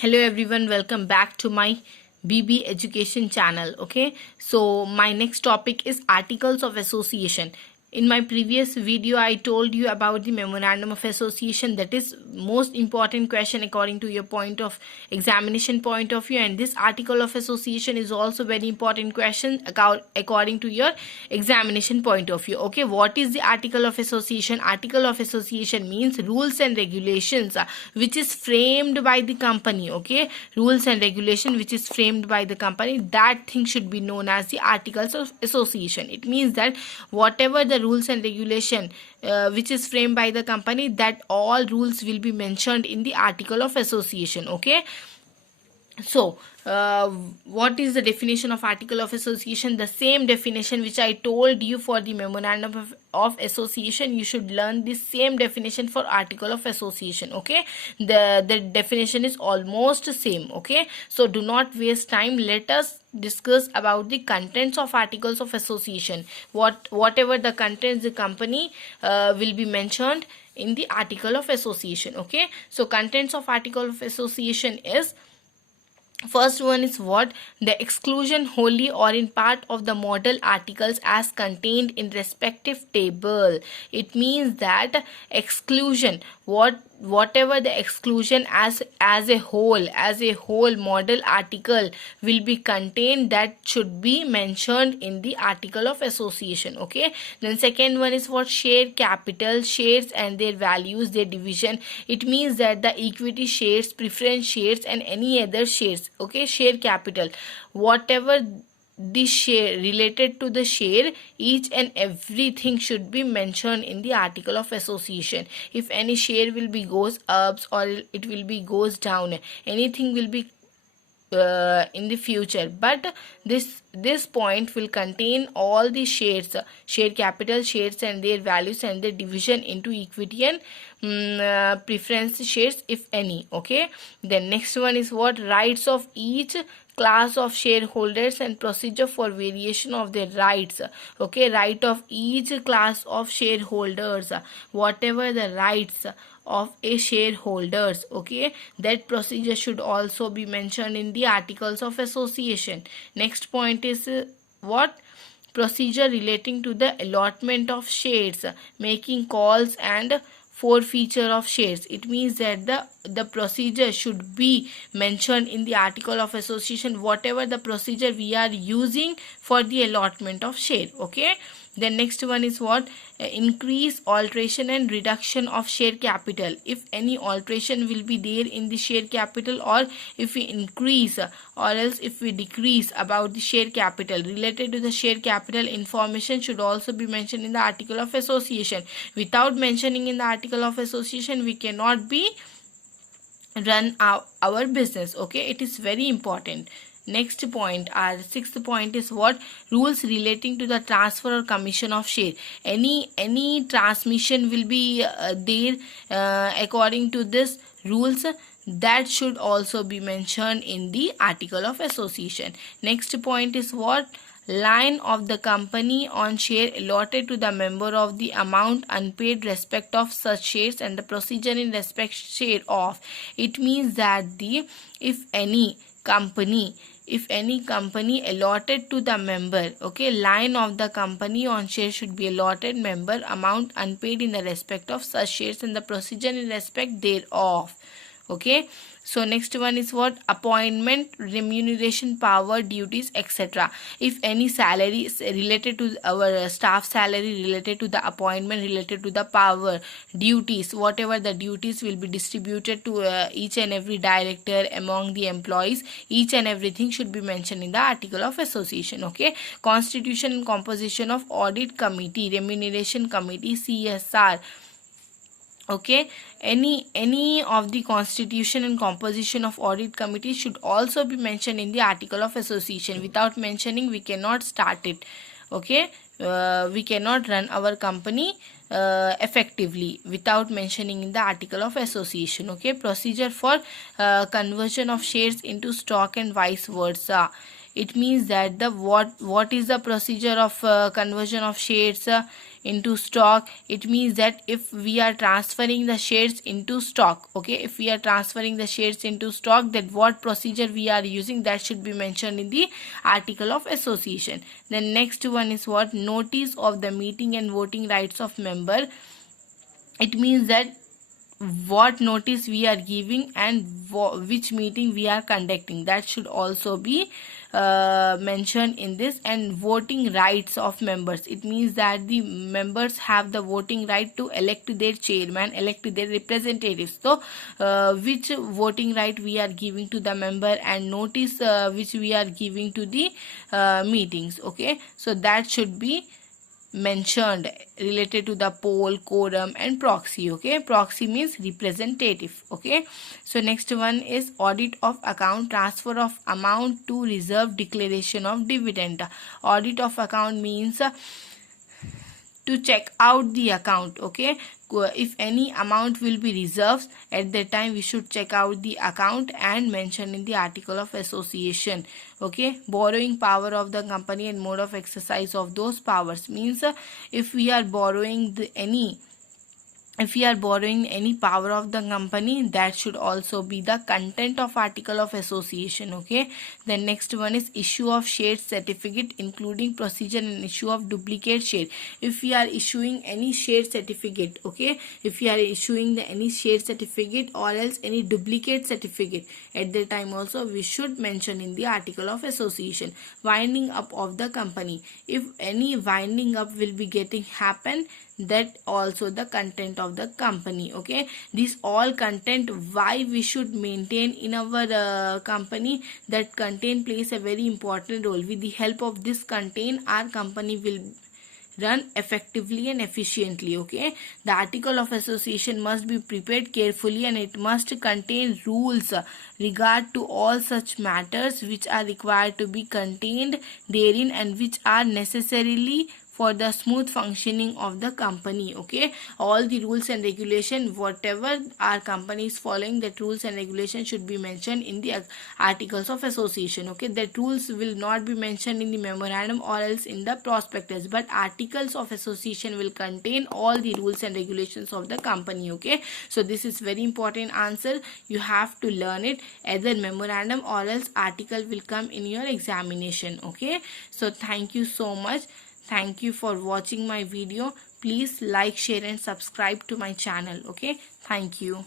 Hello everyone, welcome back to my BB Education channel. Okay, so my next topic is articles of association. In my previous video I told you about the memorandum of association, that is most important question according to your point of examination point of view, and this article of association is also very important question according to your examination point of view. Okay, what is the article of association? Article of association means rules and regulations which is framed by the company. Okay, rules and regulation which is framed by the company, that thing should be known as the articles of association. It means that whatever the rules and regulation which is framed by the company, that all rules will be mentioned in the article of association. Okay, so what is the definition of article of association? The same definition which I told you for the memorandum of association, you should learn the same definition for article of association. Okay, the definition is almost same. Okay, so do not waste time, let us discuss about the contents of articles of association. Whatever the contents, the company will be mentioned in the article of association. Okay, so contents of article of association is, first one is what? The exclusion wholly or in part of the model articles as contained in respective table. It means that exclusion, whatever the exclusion as a whole model article will be contained, that should be mentioned in the article of association. Okay, then second one is what? Share capital, shares and their values, their division. It means that the equity shares, preference shares and any other shares. Okay, share capital, whatever the share related to the share, each and everything should be mentioned in the article of association. If any share will be goes up or it will be goes down, anything will be in the future, but this point will contain all the shares, share capital, shares and their values and their division into equity and preference shares if any. Okay, then next one is what? Rights of each class of shareholders and procedure for variation of their rights. Okay, right of each class of shareholders, whatever the rights of a shareholders. Okay, that procedure should also be mentioned in the articles of association. Next point is what? Procedure relating to the allotment of shares, making calls and forfeiture of shares. It means that the procedure should be mentioned in the article of association, whatever the procedure we are using for the allotment of share. Okay, then next one is what? Increase, alteration and reduction of share capital. If any alteration will be there in the share capital, or if we increase or else if we decrease about the share capital, related to the share capital information should also be mentioned in the article of association. Without mentioning in the article of association, we cannot be run our business. Okay, it is very important. Next point, our sixth point is what? Rules relating to the transfer or commission of share. Any transmission will be there according to this rules, that should also be mentioned in the article of association. Next point is what? Line of the company on share allotted to the member of the amount unpaid respect of such shares and the procedure in respect share of. It means that the if any company allotted to the member, okay, line of the company on share should be allotted member amount unpaid in the respect of such shares and the procedure in respect thereof. Okay, so next one is what? Appointment, remuneration, power, duties, etc. If any salary is related to our staff salary, related to the appointment, related to the power, duties, whatever the duties will be distributed to each and every director among the employees, each and everything should be mentioned in the article of association. Okay, constitution and composition of audit committee, remuneration committee, CSR. Okay, any of the constitution and composition of audit committee should also be mentioned in the article of association. Without mentioning, we cannot start it. Okay, we cannot run our company effectively without mentioning in the article of association. Okay, procedure for conversion of shares into stock and vice versa. It means that the what is the procedure of conversion of shares into stock, it means that if we are transferring the shares into stock, okay, if we are transferring the shares into stock, that what procedure we are using, that should be mentioned in the article of association. The next one is what? Notice of the meeting and voting rights of member. It means that what notice we are giving and which meeting we are conducting, that should also be mentioned in this. And voting rights of members, it means that the members have the voting right to elect their chairman, elect their representatives. So which voting right we are giving to the member, and notice which we are giving to the meetings, okay. So that should be mentioned related to the poll, quorum and proxy, okay. Proxy means representative, okay. So next one is audit of account, transfer of amount to reserve, declaration of dividend. Audit of account means to check out the account, okay. If any amount will be reserved, at that time we should check out the account and mention in the article of association, okay. Borrowing power of the company and mode of exercise of those powers means if we are borrowing any power of the company, that should also be the content of article of association, okay. The next one is issue of share certificate, including procedure and issue of duplicate share. If we are issuing any share certificate, okay, if we are issuing any share certificate or else any duplicate certificate, at that time also we should mention in the article of association. Winding up of the company, if any winding up will be getting happen, that also the content of the company, okay. This all content why we should maintain in our company, that content plays a very important role. With the help of this content, our company will run effectively and efficiently, okay. The article of association must be prepared carefully, and it must contain rules regard to all such matters which are required to be contained therein and which are necessarily for the smooth functioning of the company, okay. All the rules and regulation, whatever our company is following, that rules and regulation should be mentioned in the articles of association, okay. That rules will not be mentioned in the memorandum or else in the prospectus, but articles of association will contain all the rules and regulations of the company, okay. So this is very important answer, you have to learn it. Either memorandum or else article will come in your examination, okay. So thank you so much. Thank you for watching my video. Please like, share and subscribe to my channel, okay. Thank you.